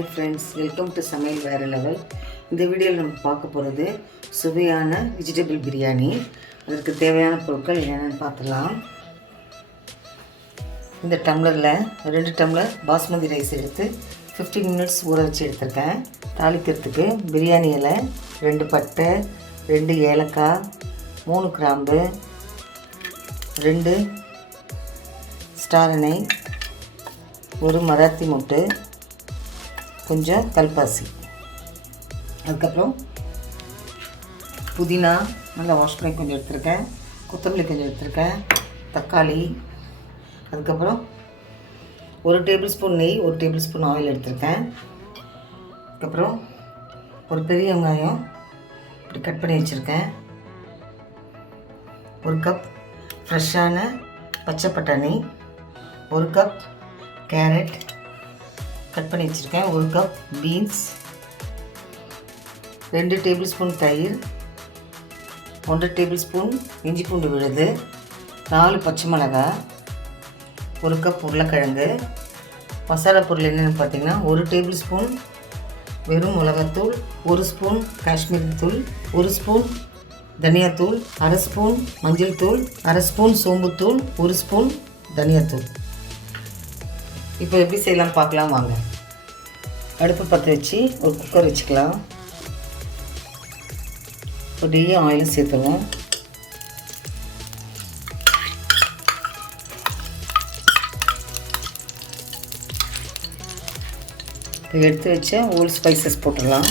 Hi friends, welcome to Samayal Vera Level. இந்த வீடியோவில் நம்ம பார்க்க போகிறது சுவையான வெஜிடபிள் பிரியாணி. அதற்கு தேவையான பொருட்கள் என்னென்னு பார்த்துக்கலாம். இந்த டம்ளரில் 2 டம்ளர் பாஸ்மதி ரைஸ் எடுத்து 15 மினிட்ஸ் ஊற வச்சு எடுத்திருக்கேன். தாளிக்கிறதுக்கு பிரியாணி இலை, 2 பட்டை, 2 ஏலக்காய், 3 கிராம்பு, 2 ஸ்டார் எண்ணெய், 1 மராத்தி மொட்டு, கொஞ்சம் கல்பாசி, அதுக்கப்புறம் புதினா நல்லா வாஷ் பண்ணி கொஞ்சம் எடுத்துருக்கேன், கொத்தமல்லி கொஞ்சம் எடுத்துருக்கேன், தக்காளி, அதுக்கப்புறம் 1 டேபிள் ஸ்பூன் நெய், 1 டேபிள் ஸ்பூன் ஆயில் எடுத்துருக்கேன். அதுக்கப்புறம் ஒரு பெரிய வெங்காயம் இப்படி கட் பண்ணி வச்சுருக்கேன். 1 கப் ஃப்ரெஷ்ஷான பச்சை பட்டாணி, 1 கப் கேரட் கட் பண்ணி வச்சுருக்கேன், 1 கப் பீன்ஸ், 2 டேபிள் ஸ்பூன் தயிர், 1 டேபிள் ஸ்பூன் இஞ்சி பூண்டு விழுது, 4 பச்சை மிளகாய், 1 கப் உருளைக்கிழங்கு. மசாலா பொருள் என்னென்னு பார்த்தீங்கன்னா 1 டேபிள் ஸ்பூன் வெறும் மிளகாத்தூள், 1 ஸ்பூன் காஷ்மீரி தூள், 1 ஸ்பூன் தனியாத்தூள், 1/2 ஸ்பூன் மஞ்சள் தூள், 1/2 ஸ்பூன் சோம்புத்தூள், 1 ஸ்பூன் தனியாத்தூள். இப்போ எப்படி செய்யலாம் பார்க்கலாம் வாங்க. அடுப்பு பற்ற வச்சு ஒரு குக்கர் வச்சுக்கலாம். அப்படியே ஆயிலும் சேர்த்துருவோம். இப்போ எடுத்து வச்ச ஹோல் ஸ்பைசஸ் போட்டுடலாம்.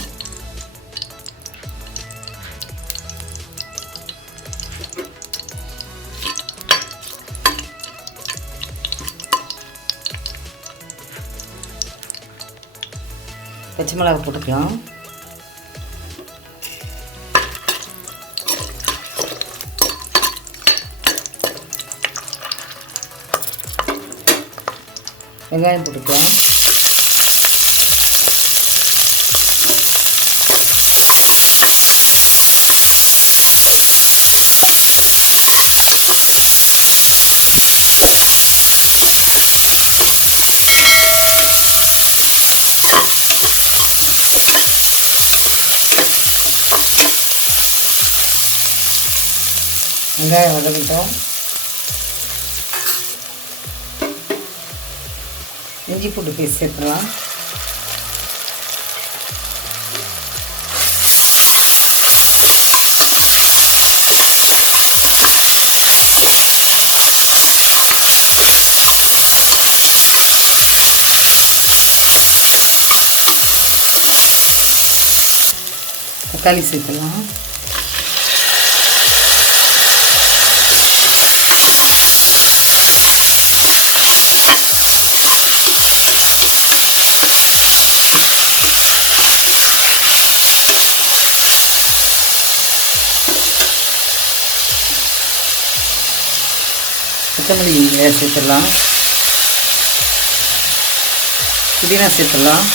பச்சை மிளகாய் போட்டுக்கலாம். வெங்காயம் போட்டுக்கலாம். வெங்காயம் வதக்கிட்டோம். இஞ்சி பூண்டு பேஸ்ட் சேர்த்துக்கலாம். தக்காளி சேர்த்துக்கலாம். கொத்தமல்லி சேர்த்துடலாம். புதினா சேர்த்துடலாம்.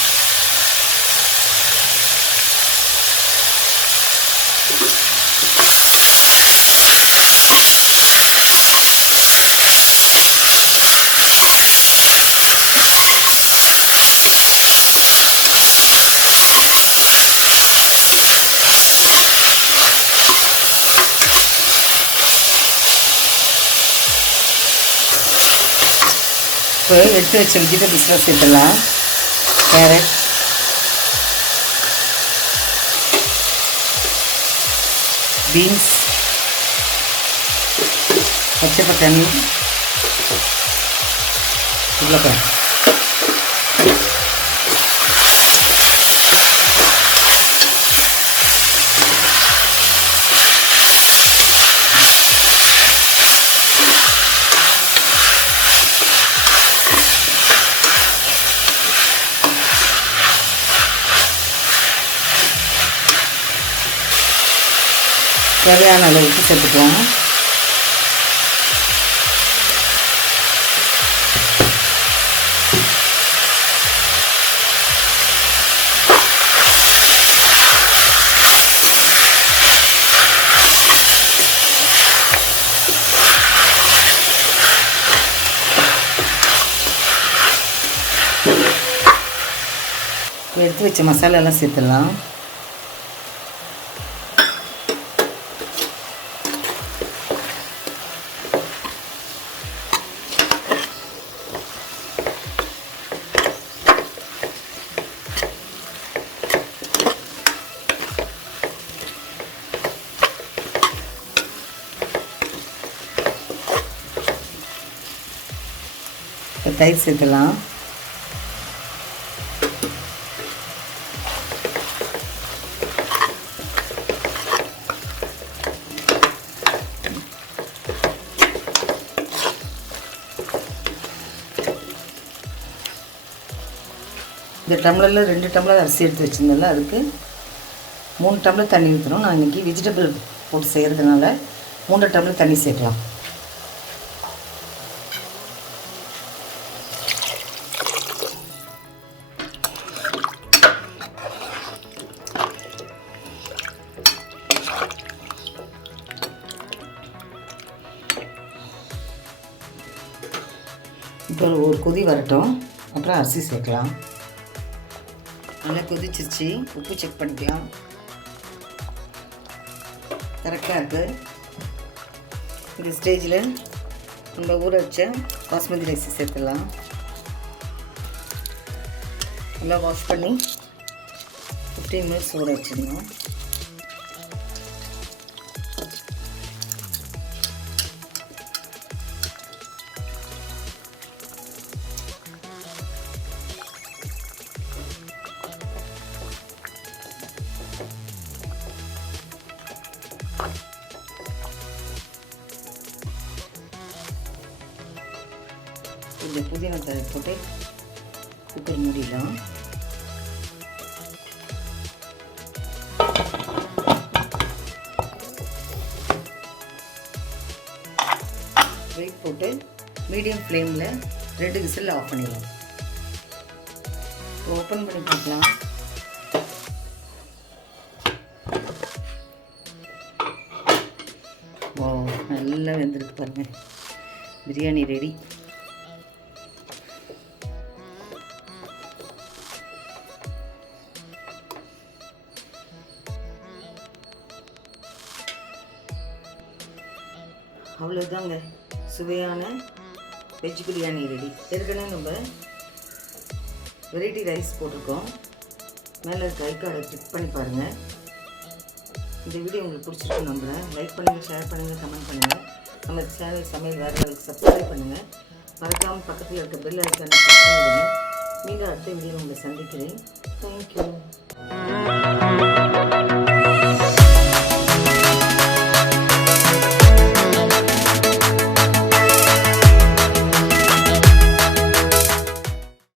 இப்போ எடுத்து வச்ச வெஜிடபிள்ஸ்லாம் சேர்த்துடலாம். கேரட், பீன்ஸ், பச்சை பட்டாணி, உருளைக்கிழங்கு. தேவையான அளவு உப்பு சேர்த்துக்கலாம். எடுத்து வச்ச மசாலாலாம் சேர்த்துடலாம். தயிர் சேர்த்துலாம். இந்த டம்ளரில் 2 டம்ளர் அரிசி எடுத்து வச்சுருந்தேன்ல, அதுக்கு 3 டம்ளர் தண்ணி ஊற்றணும். நான் இன்றைக்கி வெஜிடபிள் போட்டு செய்கிறதுனால 3 டம்ளர் தண்ணி சேர்க்கலாம். இப்போ ஒரு கொதி வரட்டும், அப்புறம் அரிசி சேர்க்கலாம். நல்லா கொதிச்சிருச்சு. உப்பு செக் பண்ணிக்கலாம். கரெக்டாக இருக்குது. இந்த ஸ்டேஜில் நம்ம ஊற வச்ச பாஸ்மதி ரைஸ் சேர்த்துடலாம். நல்லா வாஷ் பண்ணி 15 மினிட்ஸ் ஊற வச்சிடணும். இந்த புதினா தழை போட்டு குக்கர் மூடிடலாம். வெயிட் போட்டு மீடியம் ஃப்ளேமில் 2 விசில் ஆஃப் பண்ணிடலாம். ஓப்பன் பண்ணி பார்க்கலாம். ஓ, நல்லா வெந்திருக்கு பாருங்கள். பிரியாணி ரெடி. அவ்வளோதாங்க, சுவையான வெஜ் பிரியாணி ரெடி. ஏற்கனவே நம்ம வெரைட்டி ரைஸ் போட்டிருக்கோம். மேலே இருக்க ஐக்கார்டை கிளிக் பண்ணி பாருங்கள். இந்த வீடியோ உங்களுக்கு பிடிச்சிருக்கு நம்புகிறேன். லைக் பண்ணுங்கள், ஷேர் பண்ணுங்கள், கமெண்ட் பண்ணுங்கள். நம்ம சேனல் சமையல் வேறு லெவலுக்கு சப்ஸ்கிரைப் பண்ணுங்கள். மறக்காமல் பக்கத்தில் இருக்க பெல் ஐக்கானை கிளிக் பண்ணிடுங்க. மீண்டும் அடுத்த வீடியோ உங்களை சந்திக்கிறேன். தேங்க்யூ.